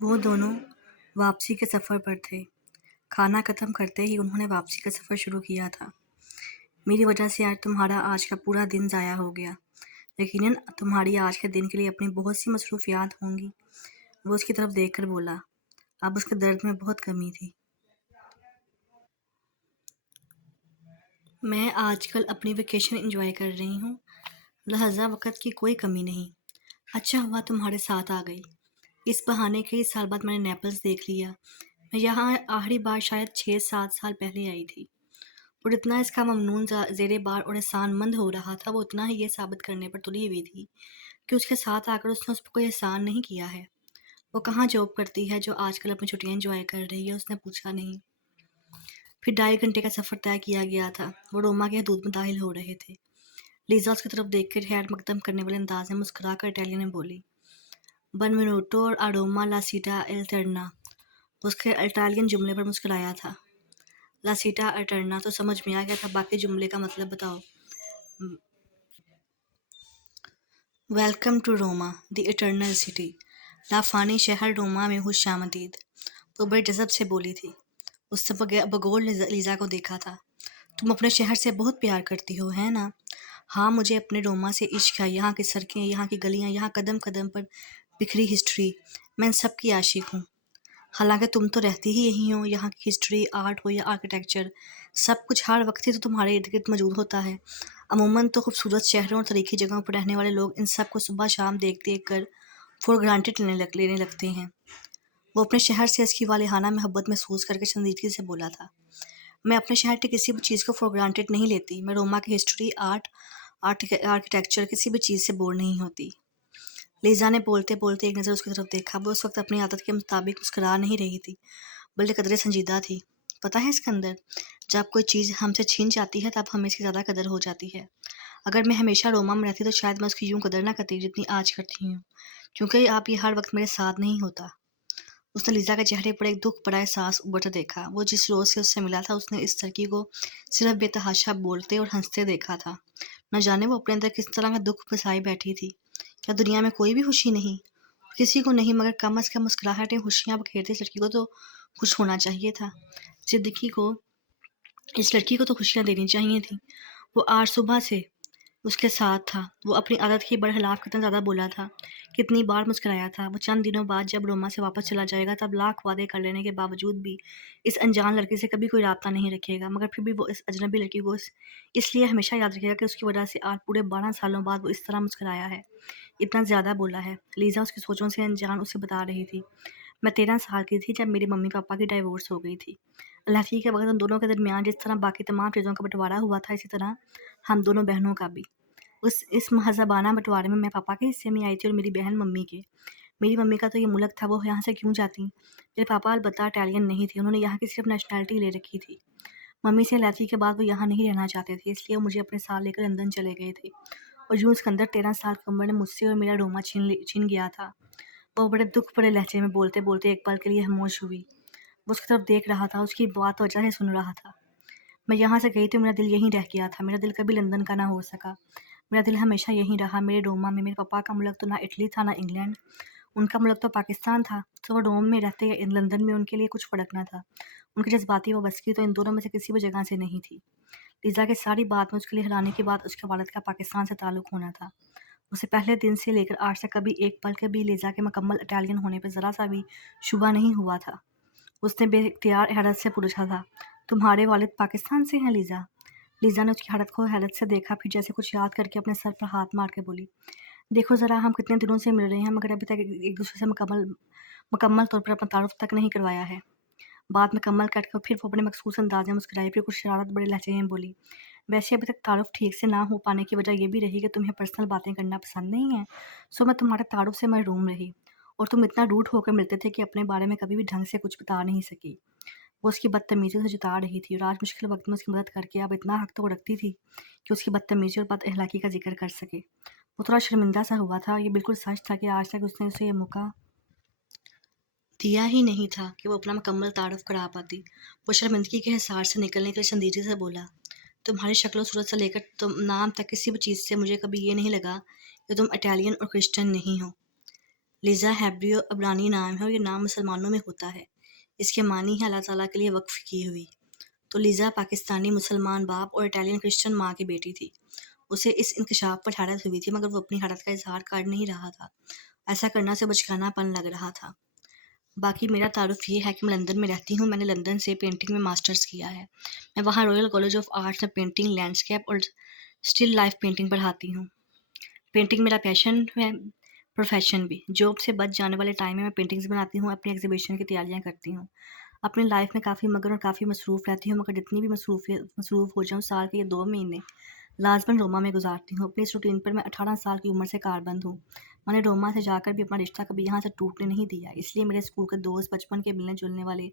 وہ دونوں واپسی کے سفر پر تھے۔ کھانا ختم کرتے ہی انہوں نے واپسی کا سفر شروع کیا تھا۔ میری وجہ سے تمہارا آج کا پورا دن ضائع ہو گیا۔ یقیناً تمہاری آج کے دن کے لیے اپنی بہت سی مصروفیات ہوں گی۔ وہ اس کی طرف دیکھ کر بولا۔ اب اس کے درد میں بہت کمی تھی۔ میں آج کل اپنی ویکیشن انجوائے کر رہی ہوں، لہذا وقت کی کوئی کمی نہیں۔ اچھا ہوا تمہارے ساتھ آ گئی۔ اس بہانے کئی سال بعد میں نے نیپلز دیکھ لیا۔ میں یہاں آخری بار شاید 6-7 سال پہلے آئی تھی، اور اتنا اس کا ممنون زیر بار اور احسان مند ہو رہا تھا، وہ اتنا ہی یہ ثابت کرنے پر تلی ہوئی تھی کہ اس کے ساتھ آ کر اس نے اس پر کوئی احسان نہیں کیا ہے۔ وہ کہاں جاب کرتی ہے جو آج کل اپنی چھٹیاں انجوائے کر رہی ہے؟ اس نے پوچھا نہیں۔ پھر 2.5 گھنٹے کا سفر طے کیا گیا تھا۔ وہ روما کی حدود میں داخل ہو رہے تھے۔ لیزا اس کی طرف دیکھ کر خیر مقدم کرنے والے انداز میں مسکرا کر اٹیلین میں بولی، بنوینوٹو اور اروما لا سیٹا الٹرنا۔ اس کے اٹالین جملے پر مسکرایا تھا۔ لا سیٹا الٹرنا تو سمجھ میں آ گیا تھا، باقی جملے کا مطلب بتاؤ۔ Welcome to Roma, the eternal city. لافانی شہر روما میں خوش آمدید۔ وہ بڑے جذب سے بولی تھی۔ اس نے بغور لیزا کو دیکھا تھا۔ تم اپنے شہر سے بہت پیار کرتی ہو، ہے نا؟ ہاں، مجھے اپنے روما سے عشق ہے۔ یہاں کی سڑکیں، یہاں کی گلیاں، یہاں قدم قدم پر بکھری ہسٹری، میں ان سب کی عاشق ہوں۔ حالانکہ تم تو رہتی ہی یہیں ہو۔ یہاں کی ہسٹری، آرٹ ہو یا آرکیٹیکچر، سب کچھ ہر وقت ہی تو تمہارے ارد گرد موجود ہوتا ہے۔ عموماً تو خوبصورت شہروں اور تاریخی جگہوں پر رہنے والے لوگ ان سب کو صبح شام دیکھ کر فور گرانٹیڈ لینے لگتے ہیں۔ وہ اپنے شہر سے اس کی والہانہ محبت محسوس کر کے سنجیدگی سے بولا تھا۔ میں اپنے شہر کی کسی بھی چیز کو فور گرانٹیڈ نہیں لیتی۔ میں روما کی ہسٹری، آرٹ، آرکیٹیکچر، کسی بھی چیز سے بور نہیں ہوتی۔ لیزا نے بولتے بولتے ایک نظر اس کی طرف دیکھا۔ وہ اس وقت اپنی عادت کے مطابق مسکرا نہیں رہی تھی، بلکہ قدرے سنجیدہ تھی۔ پتہ ہے اسکندر، جب کوئی چیز ہم سے چھین جاتی ہے تب ہمیں اس کی زیادہ قدر ہو جاتی ہے۔ اگر میں ہمیشہ روما میں رہتی تو شاید میں اس کی یوں قدر نہ کرتی جتنی آج کرتی ہوں، کیونکہ آپ یہ ہر وقت میرے ساتھ نہیں ہوتا۔ اس نے لیزا کے چہرے پر ایک دکھ بڑا احساس ابھرتا دیکھا۔ وہ جس روز سے اس سے ملا تھا، اس نے اس لڑکی کو صرف بے تحاشا بولتے اور ہنستے دیکھا تھا۔ نہ جانے وہ اپنے اندر کس طرح کا دکھ پھنسائے بیٹھی تھی۔ کیا دنیا میں کوئی بھی خوشی نہیں؟ کسی کو نہیں، مگر کم از کم مسکراہٹیں خوشیاں بکھیرتی اس لڑکی کو تو خوش ہونا چاہیے تھا۔ اس لڑکی کو تو خوشیاں دینی چاہیے تھیں۔ وہ آج صبح سے اس کے ساتھ تھا۔ وہ اپنی عادت کی برخلاف کتنا زیادہ بولا تھا، کتنی بار مسکرایا تھا۔ وہ چند دنوں بعد جب روما سے واپس چلا جائے گا تب لاکھ وعدے کر لینے کے باوجود بھی اس انجان لڑکی سے کبھی کوئی رابطہ نہیں رکھے گا، مگر پھر بھی وہ اس اجنبی لڑکی کو اس لیے ہمیشہ یاد رکھے گا کہ اس کی وجہ سے آج پورے 12 سالوں بعد وہ اس طرح مسکرایا ہے، اتنا زیادہ بولا ہے۔ لیزا اس کی سوچوں سے انجان اسے بتا رہی تھی۔ میں 13 سال کی تھی جب میری ممی پاپا کی ڈائیورس ہو گئی تھی۔ الحقیقت کے وقت ان دونوں کے درمیان جس طرح باقی تمام چیزوں کا بٹوارا ہوا تھا، اسی طرح ہم دونوں بہنوں کا بھی۔ اس مہذبانہ بٹوارے میں پاپا کے حصے میں آئی تھی اور میری بہن ممی کے۔ میری ممی کا تو یہ ملک تھا، وہ یہاں سے کیوں جاتی؟ میرے پاپا البتہ اٹالین نہیں تھے، انہوں نے یہاں کی صرف نیشنلٹی لے رکھی تھی۔ ممی سے علیحدگی کے بعد وہ یہاں نہیں رہنا چاہتے تھے، اس لیے وہ مجھے اپنے ساتھ لے کر لندن چلے گئے تھے، اور یوں اسکندر 13 سال کی عمر میں مجھ سے اور میرا روما چھین گیا تھا۔ وہ بڑے دکھ بھرے لہجے میں بولتے بولتے ایک پل کے لیے خاموش ہوئی۔ وہ اس کی طرف دیکھ رہا تھا، اس کی بات توجہ سے سن رہا تھا۔ میں یہاں سے گئی تو میرا دل یہیں رہ گیا تھا، میرا دل کبھی لندن کا نہ ہو سکا، میرا دل ہمیشہ یہیں رہا، میرے روما میں۔ میرے پاپا کا ملک تو نہ اٹلی تھا نہ انگلینڈ، ان کا ملک تو پاکستان تھا، تو وہ روم میں رہتے یا لندن میں ان کے لیے کچھ فرق نہ تھا۔ ان کی جذباتی وابستگی تو ان دونوں میں سے کسی بھی جگہ سے نہیں تھی۔ لیزا کی ساری بات میں اس کے لیے حیرانی کی بات اس کے والد کا پاکستان سے تعلق ہونا تھا۔ اسے پہلے دن سے لے کر آج تک کبھی ایک پل کے بھی لیزا کے مکمل اٹالین ہونے پر ذرا سا بھی شبہ نہیں ہوا تھا۔ اس نے بے اختیار حیرت سے پوچھا تھا، تمہارے والد پاکستان سے ہیں لیزا؟ لیزا نے اس کی حالت کو حیرت سے دیکھا، پھر جیسے کچھ یاد کر کے اپنے سر پر ہاتھ مار کے بولی، دیکھو ذرا، ہم کتنے دنوں سے مل رہے ہیں مگر ابھی تک ایک دوسرے سے مکمل طور پر اپنا تعارف تک نہیں کروایا ہے۔ بات مکمل کر کے پھر وہ اپنے مخصوص انداز میں مسکرائی، پھر کچھ شرارت بڑے لہجے میں بولی، ویسے ابھی تک تعارف ٹھیک سے نہ ہو پانے کی وجہ یہ بھی رہی کہ تمہیں پرسنل باتیں کرنا پسند نہیں ہیں، سو میں تمہارے تعارف سے محروم رہی، اور تم اتنا روڈ ہو کر ملتے تھے کہ اپنے بارے میں کبھی بھی ڈھنگ سے کچھ بتا نہیں سکی۔ وہ اس کی بدتمیزی سے جتا رہی تھی، اور آج مشکل وقت میں اس کی مدد کر کے اب اتنا حق تو وہ رکھتی تھی کہ اس کی بدتمیزی اور بد اخلاقی کا ذکر کر سکے۔ وہ تھوڑا شرمندہ سا ہوا تھا۔ یہ بالکل سچ تھا کہ آج تک اس نے اسے یہ موقع دیا ہی نہیں تھا کہ وہ اپنا مکمل تعارف کرا پاتی۔ وہ شرمندگی کے حصار سے نکلنے کے لیے سنجیدگی سے بولا، تمہاری شکل و صورت سے لے کر نام تک کسی بھی چیز سے مجھے کبھی یہ نہیں لگا کہ تم اٹالین اور کرسچن نہیں ہو۔ لیزا ہیبریو عبرانی نام ہے اور یہ نام مسلمانوں میں ہوتا ہے. اس کے معنی ہے اللہ تعالیٰ کے لیے وقف کی ہوئی. تو لیزا پاکستانی مسلمان باپ اور اٹالین کرسچن ماں کی بیٹی تھی. اسے اس انکشاف پر حیرت ہوئی تھی مگر وہ اپنی حیرت کا اظہار کر نہیں رہا تھا. ایسا کرنا اسے بچکانا پن لگ رہا تھا. باقی میرا تعارف یہ ہے کہ میں لندن میں رہتی ہوں. میں نے لندن سے پینٹنگ میں ماسٹرز کیا ہے. میں وہاں رائل کالج آف آرٹس میں پینٹنگ، لینڈسکیپ اور اسٹل لائف پینٹنگ پڑھاتی ہوں. پینٹنگ میرا پیشن ہے، پروفیشن بھی. جاب سے بچ جانے والے ٹائم میں پینٹنگز بناتی ہوں، اپنی ایگزیبیشن کی تیاریاں کرتی ہوں. اپنی لائف میں کافی مگر اور کافی مصروف رہتی ہوں، مگر جتنی بھی مصروف ہو جاؤں سال کے یہ 2 مہینے لازماً روما میں گزارتی ہوں. اپنی اس روٹین پر میں 18 سال کی عمر سے کاربند ہوں. میں نے روما سے جا کر بھی اپنا رشتہ کبھی یہاں سے ٹوٹنے نہیں دیا. اس لیے میرے اسکول کے دوست، بچپن کے ملنے جلنے والے،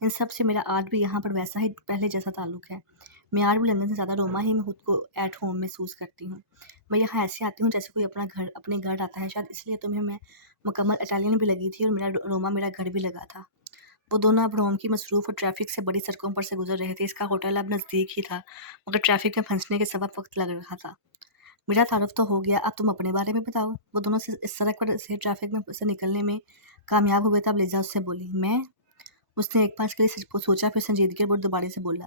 ان سب سے میرا آج بھی یہاں پر ویسا ہی پہلے جیسا تعلق ہے. میں آج بھی لندن سے زیادہ روما ہی میں خود کو ایٹ ہوم محسوس کرتی ہوں. میں یہاں ایسے آتی ہوں جیسے کوئی اپنے گھر آتا ہے. شاید اس لیے تمہیں میں مکمل اٹالین بھی لگی تھی اور روما میرا گھر بھی لگا تھا. وہ دونوں اب روم کی مصروف اور ٹریفک سے بڑی سڑکوں پر سے گزر رہے تھے. اس کا ہوٹل اب نزدیک ہی تھا مگر ٹریفک میں پھنسنے کے سبب وقت لگ رہا تھا. میرا تعارف تو ہو گیا، اب تم اپنے بارے میں بتاؤ. وہ دونوں اس سڑک پر سے ٹریفک میں سے نکلنے میں کامیاب ہوئے. تب لیزا اس سے بولی. میں؟ اس نے ایک پل کے لیے سوچا، پھر سنجیدگی اور دوبارہ سے بولا.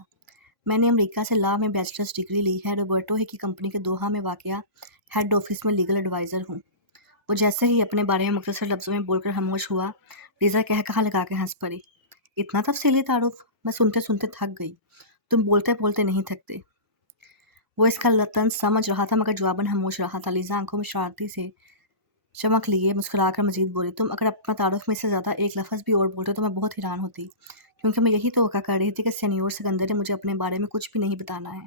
میں نے امریکہ سے لا میں بیچلرز ڈگری لی ہے. روبرٹو ہی کی کمپنی کے دوحہ میں واقع ہیڈ آفس میں لیگل ایڈوائزر ہوں. وہ جیسے ہی اپنے بارے میں مختصر لفظوں میں بول کر خاموش ہوا، لیزا کہا لگا کے ہنس پڑی. اتنا تفصیلی تعارف؟ میں سنتے سنتے تھک گئی. تم بولتے بولتے نہیں تھکتے. وہ اس کا طنز سمجھ رہا تھا مگر جواباً خاموش رہا تھا. لیزا آنکھوں میں شرارتی سے چمک لیے مسکرا کر مزید بولی. تم اگر اپنا تعارف میں سے زیادہ ایک لفظ بھی اور بولتے تو میں بہت حیران ہوتی، کیونکہ میں یہی توقع کر رہی تھی کہ سینیور سکندر نے مجھے اپنے بارے میں کچھ بھی نہیں بتانا ہے.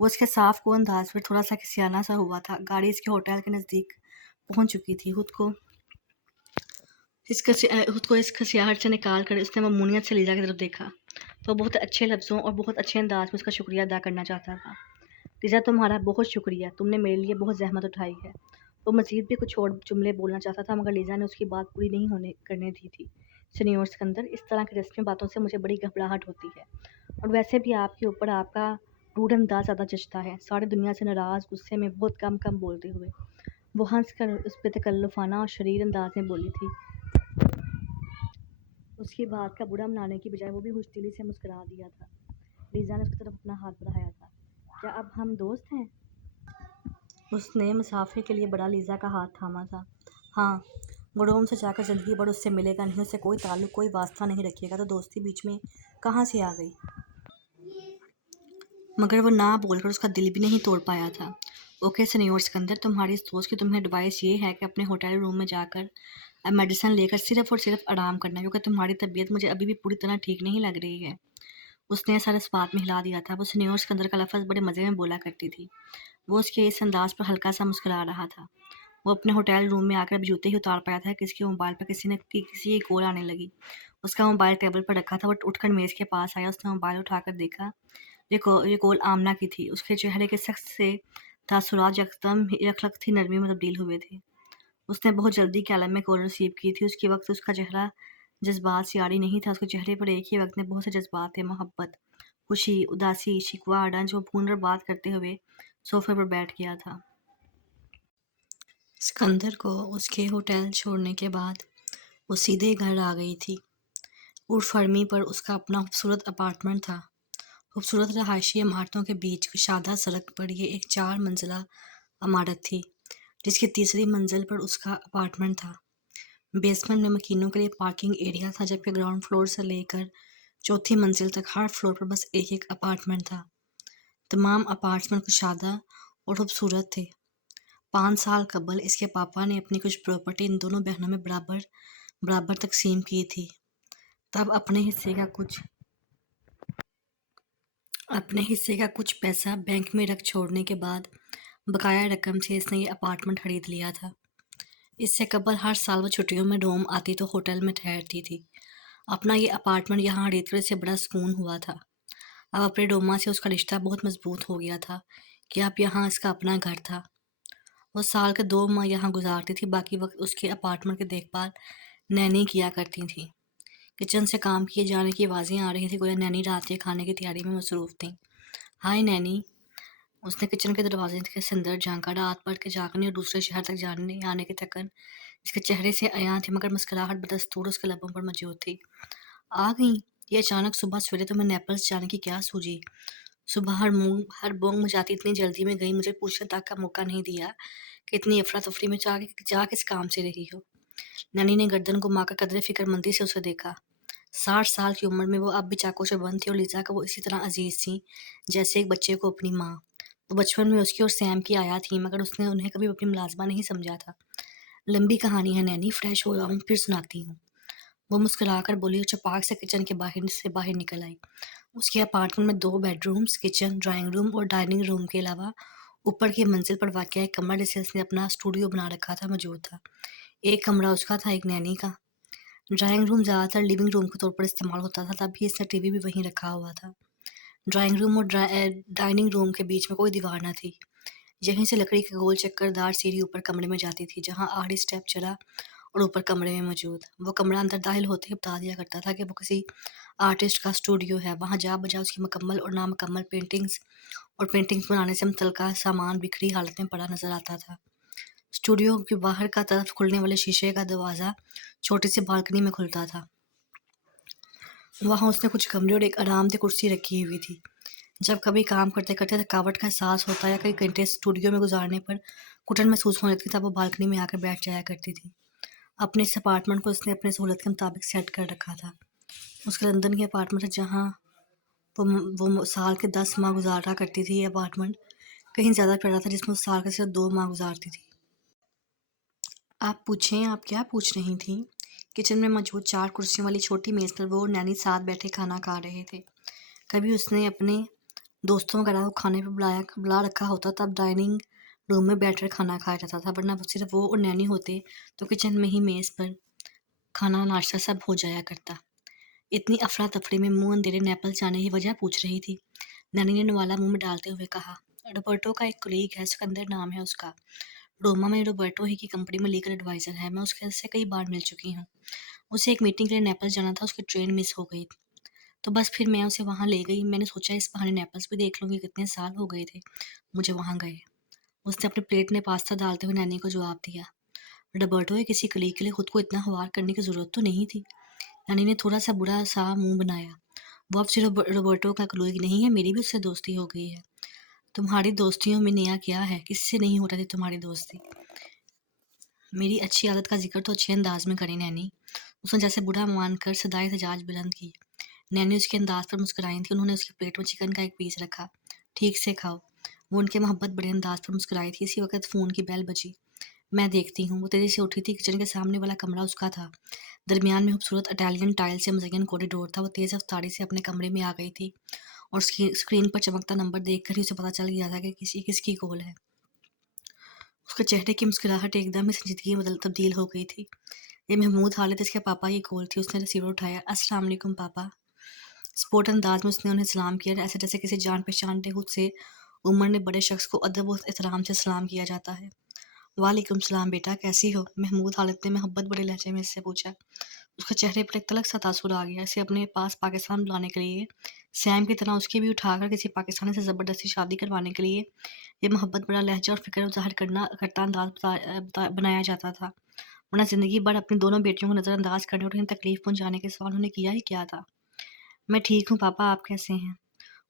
وہ اس کے صاف کو انداز پر تھوڑا سا کسیانہ سا ہوا تھا. گاڑی اس کے ہوٹل کے نزدیک پہنچ چکی تھی. خود کو اس کسیاہٹ سے نکال کر اس نے ممنونیت سے لیزا کی طرف دیکھا تو بہت اچھے لفظوں اور بہت اچھے انداز میں اس کا شکریہ ادا کرنا چاہتا تھا. لیزا تمہارا بہت شکریہ، تم نے میرے لیے بہت زحمت اٹھائی ہے. وہ مزید بھی کچھ اور جملے بولنا چاہتا تھا مگر لیزا نے اس کی بات پوری نہیں کرنے دی تھی. سینیور سکندر، اس طرح کی رسمی باتوں سے مجھے بڑی گھبراہٹ ہوتی ہے، اور ویسے بھی آپ کے اوپر آپ کا روڈ انداز زیادہ جچتا ہے. ساری دنیا سے ناراض، غصے میں، بہت کم بولتے ہوئے وہ ہنس کر اس پہ تکلفانہ اور شریر انداز میں بولی تھی. اس کی بات کا برا منانے کی بجائے وہ بھی خوش دلی سے مسکرا دیا تھا. لیزا نے اس کی طرف اپنا ہاتھ بڑھایا تھا. کیا اب ہم دوست ہیں؟ اس نے مسافر کے لیے بڑا لیزا کا ہاتھ تھاما تھا. ہاں، گڑوم سے جا کر زندگی بھر اس سے ملے گا نہیں، اس سے کوئی تعلق، کوئی واسطہ نہیں رکھے گا تو دوستی بیچ میں کہاں سے آ گئی؟ مگر وہ نہ بول کر اس کا دل بھی نہیں توڑ پایا تھا. اوکے سینیور سکندر، تمہاری اس دوست کی تمہیں ایڈوائس یہ ہے کہ اپنے ہوٹل روم میں جا کر میڈیسن لے کر صرف اور صرف آرام کرنا، کیونکہ تمہاری طبیعت مجھے ابھی بھی پوری طرح ٹھیک نہیں لگ رہی ہے. اس نے سر اس بات میں ہلا دیا تھا. وہ سینیور سکندر کا لفظ بڑے مزے میں بولا کرتی تھی. وہ اس کے اس انداز پر ہلکا سا مسکرا رہا تھا. وہ اپنے ہوٹل روم میں آ کر جوتے ہی اتار پایا تھا کہ کسی کے موبائل پر کسی کی کال آنے لگی. اس کا موبائل ٹیبل پر رکھا تھا. وہ اٹھ کر میز کے پاس آیا. اس نے موبائل اٹھا کر دیکھا. یہ کال آمنہ کی تھی. اس کے چہرے کے سخت سے تاثرات یکدم یکلخت تھی نرمی میں تبدیل ہوئے تھے. اس نے بہت جلدی کالم میں کال ریسیو کی تھی. اس کے وقت اس کا چہرہ جذبات سے عاری نہیں تھا. اس کے چہرے پر ایک ہی وقت میں بہت سے جذبات تھے: محبت، خوشی، اداسی، شکوہ، ڈنج. وہ بھون کر بات کرتے ہوئے صوفے پر بیٹھ گیا تھا. سکندر کو اس کے ہوٹل چھوڑنے کے بعد وہ سیدھے گھر آ گئی تھی. فرمی پر اس کا اپنا خوبصورت اپارٹمنٹ تھا. خوبصورت رہائشی عمارتوں کے بیچ کشادہ سڑک پر یہ ایک 4 منزلہ عمارت تھی جس کی تیسری منزل پر اس کا اپارٹمنٹ تھا. بیسمنٹ میں مکینوں کے لیے پارکنگ ایریا تھا، جبکہ گراؤنڈ فلور سے لے کر چوتھی منزل تک ہر فلور پر بس ایک اپارٹمنٹ تھا. تمام اپارٹمنٹ کشادہ اور خوبصورت تھے. 5 سال قبل اس کے پاپا نے اپنی کچھ پراپرٹی ان دونوں بہنوں میں برابر تقسیم کی تھی. تب اپنے حصے کا کچھ پیسہ بینک میں رکھ چھوڑنے کے بعد بقایا رقم سے اس نے یہ اپارٹمنٹ خرید لیا تھا. اس سے قبل ہر سال وہ چھٹیوں میں روم آتی تو ہوٹل میں ٹھہرتی تھی. اپنا یہ اپارٹمنٹ یہاں خرید کر اسے بڑا سکون ہوا تھا. اب اپنے ڈوما سے اس کا رشتہ بہت مضبوط ہو گیا تھا کہ اب یہاں اس کا اپنا گھر تھا. وہ سال کے 2 ماہ یہاں گزارتی تھی. باقی وقت اس کے اپارٹمنٹ کی دیکھ بھال نینی کیا کرتی تھی. کچن سے کام کیے جانے کی آوازیں آ رہی تھی، گویا نینی رات کے کھانے کی تیاری میں مصروف تھیں. ہائے نینی. اس نے کچن کے دروازے سے اندر جھانکا. رات بھر کے جاگنے اور دوسرے شہر تک جانے آنے کی تھکن اس کے چہرے سے عیاں تھی مگر مسکراہٹ بدستور اس کے لبوں پر موجود تھی۔ آ گئیں؟ یہ اچانک صبح سویرے تمہیں نیپلز جانے کی کیا سوجی؟ صبح ہر بونگ مچاتی اتنی جلدی میں گئی، مجھے پوچھنے تک کا موقع نہیں دیا کہ اتنی افراتفری میں جا کس کام سے رہی ہو۔ نانی نے گردن گھما کر قدرے فکر مندی سے اسے دیکھا۔ 60 سال کی عمر میں وہ اب بھی چاقو سے بند تھی اور لیزا کو وہ اسی طرح عزیز تھیں جیسے ایک بچے کو اپنی ماں۔ وہ بچپن میں اس کی اور سیم کی آیا تھیں مگر اس نے انہیں کبھی اپنی ملازمہ نہیں سمجھا تھا۔ لمبی کہانی ہے نینی، فریش ہو جاؤں پھر سناتی ہوں۔ وہ مسکرا کر بولی اور چپاک سے کچن کے باہر نکل آئی۔ اس کے اپارٹمنٹ میں 2 bed rooms, kitchen, drawing room اور ڈائننگ روم کے علاوہ اوپر کی منزل پر واقع ایک کمرہ جسے اس نے اپنا اسٹوڈیو بنا رکھا تھا موجود تھا۔ ایک کمرہ اس کا تھا، ایک نینی کا۔ ڈرائنگ روم زیادہ تر لیونگ روم کے طور پر استعمال ہوتا تھا، تب بھی اس نے ٹی وی بھی وہیں رکھا ہوا تھا۔ ڈرائنگ روم اور ڈائننگ روم کے بیچ میں کوئی دیوار نہ تھی۔ یہیں سے لکڑی کی گول چکر دار سیڑھی اوپر کمرے میں جاتی تھی جہاں آخری سٹیپ چلا اور اوپر کمرے میں موجود وہ کمرہ اندر داخل ہوتے ہی بتا دیا کرتا تھا کہ وہ کسی آرٹسٹ کا اسٹوڈیو ہے۔ وہاں جا بجا اس کی مکمل اور نامکمل پینٹنگز بنانے سے متعلقہ سامان بکھری حالت میں پڑا نظر آتا تھا۔ اسٹوڈیو کے باہر کا طرف کھلنے والے شیشے کا دروازہ چھوٹی سی بالکنی میں کھلتا تھا۔ وہاں اس نے کچھ کمرے اور ایک آرام دہ کرسی رکھی ہوئی تھی۔ جب کبھی کام کرتے کرتے تھکاوٹ کا احساس ہوتا یا کئی گھنٹے اسٹوڈیو میں گزارنے پر گھٹن محسوس ہونے لگتی تب وہ بالکنی میں آ کر بیٹھ جایا کرتی تھی۔ اپنے اس اپارٹمنٹ کو اس نے اپنے سہولت کے مطابق سیٹ کر رکھا تھا۔ اس کے لندن کے اپارٹمنٹ ہے جہاں وہ سال کے 10 ماہ گزارا کرتی تھی۔ یہ اپارٹمنٹ کہیں زیادہ پیارا تھا جس میں وہ سال کے صرف 2 ماہ گزارتی تھی۔ آپ پوچھیں، آپ کیا پوچھ رہی تھیں؟ کچن میں موجود 4 کرسیوں والی چھوٹی میز پر وہ اور نینی ساتھ بیٹھے کھانا کھا رہے تھے۔ کبھی اس نے اپنے دوستوں وغیرہ کو کھانے پہ بلا رکھا ہوتا تب ڈائننگ روم میں بیٹھ کر کھانا کھایا جاتا تھا، ورنہ صرف وہ اور نینی ہوتے تو کچن میں ہی میز پر کھانا ناشتہ سب ہو جایا کرتا۔ اتنی افراتفری میں منہ اندھیرے نیپلز جانے کی وجہ پوچھ رہی تھی؟ نانی نے نوالا منہ میں ڈالتے ہوئے کہا۔ روبرٹو کا ایک کولیگ ہے، سکندر نام ہے اس کا۔ روما میں روبرٹو ہی کی کمپنی میں لیگل ایڈوائزر ہے۔ میں اس سے کئی بار مل چکی ہوں۔ اسے ایک میٹنگ کے لیے نیپلز جانا تھا، اس کی ٹرین مس ہو گئی تو بس پھر میں اسے وہاں لے گئی۔ میں نے سوچا اس بہانے نیپلز بھی دیکھ لوں گی، کتنے سال ہو گئے تھے مجھے وہاں گئے۔ اس نے اپنے پلیٹ میں پاستا ڈالتے ہوئے نانی کو جواب دیا۔ روبرٹو کسی کلیگ کے لیے خود کو اتنا ہوار کرنے کی ضرورت تو نہیں تھی۔ نانی نے تھوڑا سا برا سا منہ بنایا۔ وہ اب صرف روبرٹو کا کلیگ نہیں ہے، میری بھی اس سے دوستی ہو گئی ہے۔ تمہاری دوستیوں میں نیا کیا ہے؟ کس سے نہیں ہو رہی تمہاری دوستی؟ میری اچھی عادت کا ذکر تو اچھے انداز میں کریں نینی، اس نے جیسے برا مان کر صدائے احتجاج بلند کی۔ نینی اس کے انداز پر مسکرائی تھی۔ انہوں نے اس کے پلیٹ میں چکن کا ایک پیس رکھا۔ ٹھیک سے کھاؤ۔ وہ ان کے محبت بڑے انداز پر مسکرائی تھی۔ اسی وقت فون کی بیل بجی۔ میں دیکھتی ہوں۔ وہ تیزی سے اٹھی تھی۔ کچن کے سامنے والا کمرہ اس کا تھا۔ درمیان میں خوبصورت اٹیلین ٹائل سے مزین کوریڈور تھا۔ وہ تیز رفتاری سے اپنے کمرے میں آ گئی تھی اور اسکرین پر چمکتا نمبر دیکھ کر ہی اسے پتہ چل گیا تھا کہ کس کی کال ہے۔ اس کے چہرے کی مسکراہٹ ایک دم سنجیدگی میں تبدیل ہو گئی تھی۔ یہ محمود خالد اس کے پاپا کی کال تھی۔ اس نے ریسیور اٹھایا۔ السلام علیکم پاپا۔ سپورٹ انداز میں اس نے انہیں سلام کیا، ایسے جیسے کسی جان پہچانتے خود سے عمر میں بڑے شخص کو ادب و احترام سے سلام کیا جاتا ہے۔ وعلیکم السلام بیٹا، کیسی ہو؟ محمود خالد نے محبت بڑے لہجے میں اس سے پوچھا۔ اس کے چہرے پر ایک تلخ سا تاثر آ گیا۔ اسے اپنے پاس پاکستان بلانے کے لیے، سیم کی طرح اس کی بھی اٹھا کر کسی پاکستانی سے زبردستی شادی کروانے کے لیے یہ محبت بڑا لہجہ اور فکر ظاہر کرتا انداز بنایا جاتا تھا، ورنہ زندگی بھر اپنی دونوں بیٹیوں کو نظر انداز کرنے اور انہیں تکلیف پہنچانے کے سوا انہوں نے کیا ہی کیا تھا۔ میں ٹھیک ہوں پاپا، آپ کیسے ہیں؟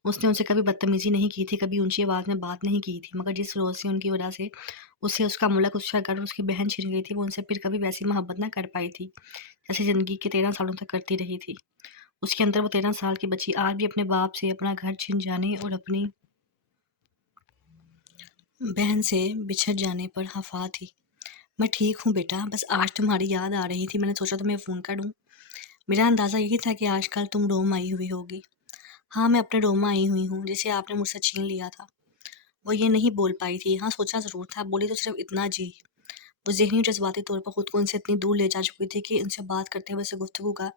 اس نے ان سے کبھی بدتمیزی نہیں کی تھی، کبھی اونچی آواز میں بات نہیں کی تھی، مگر جس روز سے ان کی وجہ سے اسے اس کا ملک، اس کا گھر اور اس کی بہن چھن گئی تھی، وہ ان سے پھر کبھی ویسی محبت نہ کر پائی تھی جیسے زندگی کے 13 سالوں تک کرتی رہی تھی۔ اس کے اندر وہ 13 سال کی بچی آج بھی اپنے باپ سے، اپنا گھر چھن جانے اور اپنی بہن سے بچھڑ جانے پر خفا تھی۔ میں ٹھیک ہوں بیٹا، بس آج تمہاری یاد آ رہی تھی، میں نے سوچا تمہیں فون کروں۔ میرا اندازہ یہی تھا کہ آج کل تم روم آئی ہوئی ہوگی۔ ہاں، میں اپنے روم آئی ہوئی ہوں جسے آپ نے مجھ سے چھین لیا تھا۔ وہ یہ نہیں بول پائی تھی۔ ہاں، سوچا ضرور تھا، بولی تو صرف اتنا جی۔ وہ ذہنی اور جذباتی طور پر خود کو ان سے اتنی دور لے جا چکی تھی کہ ان سے بات کرتے ہوئے اسے گفتگو کا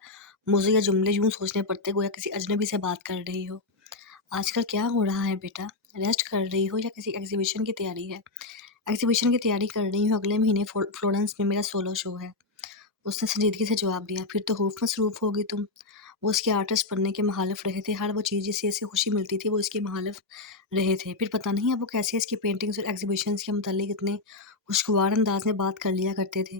موضوع یا جملے یوں سوچنے پڑتے گویا کسی اجنبی سے بات کر رہی ہو۔ آج کل کیا ہو رہا ہے بیٹا؟ ریسٹ کر رہی ہو یا کسی ایگزیبیشن کی تیاری ہے؟ ایگزیبیشن کی تیاری کر رہی ہوں، اگلے مہینے فلورنس میں میرا سولو شو ہے۔ اس نے سنجیدگی سے جواب دیا۔ پھر تو خوب مصروف ہوگی تم۔ وہ اس کے آرٹسٹ بننے کے مخالف رہے تھے۔ ہر وہ چیز جس سے اسے خوشی ملتی تھی وہ اس کے مخالف رہے تھے۔ پھر پتہ نہیں اب وہ کیسے اس کی پینٹنگز اور ایگزیبیشنز کے متعلق اتنے خوشگوار انداز میں بات کر لیا کرتے تھے۔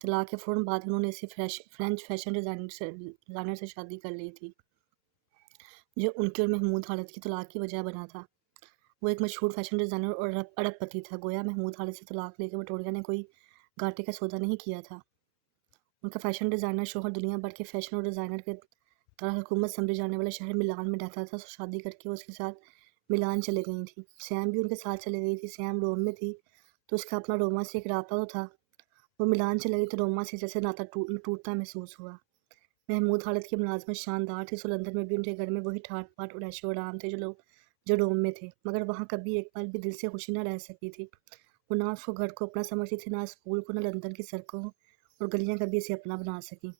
طلاق کے فوراً بعد انہوں نے اسے فرینچ فیشن ڈیزائنر سے شادی کر لی تھی، جو ان کی اور محمود خالد کی طلاق کی وجہ بنا تھا۔ وہ ایک مشہور فیشن ڈیزائنر اور ارب پتی تھا۔ گویا محمود خالد سے طلاق لے کے وکٹوریہ نے کوئی گھاٹے کا سودا نہیں کیا تھا۔ ان کا فیشن ڈیزائنر شوہر دنیا بھر کے فیشن اور ڈیزائنر کے طرح حکومت سمجھے جانے والے شہر ملان میں رہتا تھا۔ شادی کر کے وہ اس کے ساتھ ملان چلے گئی تھیں۔ سیم بھی ان کے ساتھ چلے گئی تھی۔ سیم روم میں تھی تو اس کا اپنا روما سے ایک رابطہ تو تھا۔ وہ ملان چلے گئی تو روما سے جیسے ناتا ٹوٹتا محسوس ہوا۔ محمود خالد کی ملازمت شاندار تھی، سو لندن میں بھی ان کے گھر میں وہی ٹھاٹ پاٹ اور عیش و آرام تھے جو روم میں تھے، مگر وہاں کبھی ایک پل بھی دل سے خوشی نہ رہ سکی تھی۔ وہ نہ اس کو گھر کو اپنا سمجھتی تھی، نہ اسکول کو، نہ لندن کی سڑکوں اور گلیاں کبھی اسے اپنا بنا سکیں۔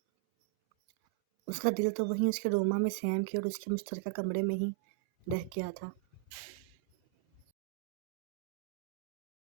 اس کا دل تو وہیں اس کے روما میں سیم کے اور اس کے مشترکہ کمرے میں ہی رہ گیا تھا۔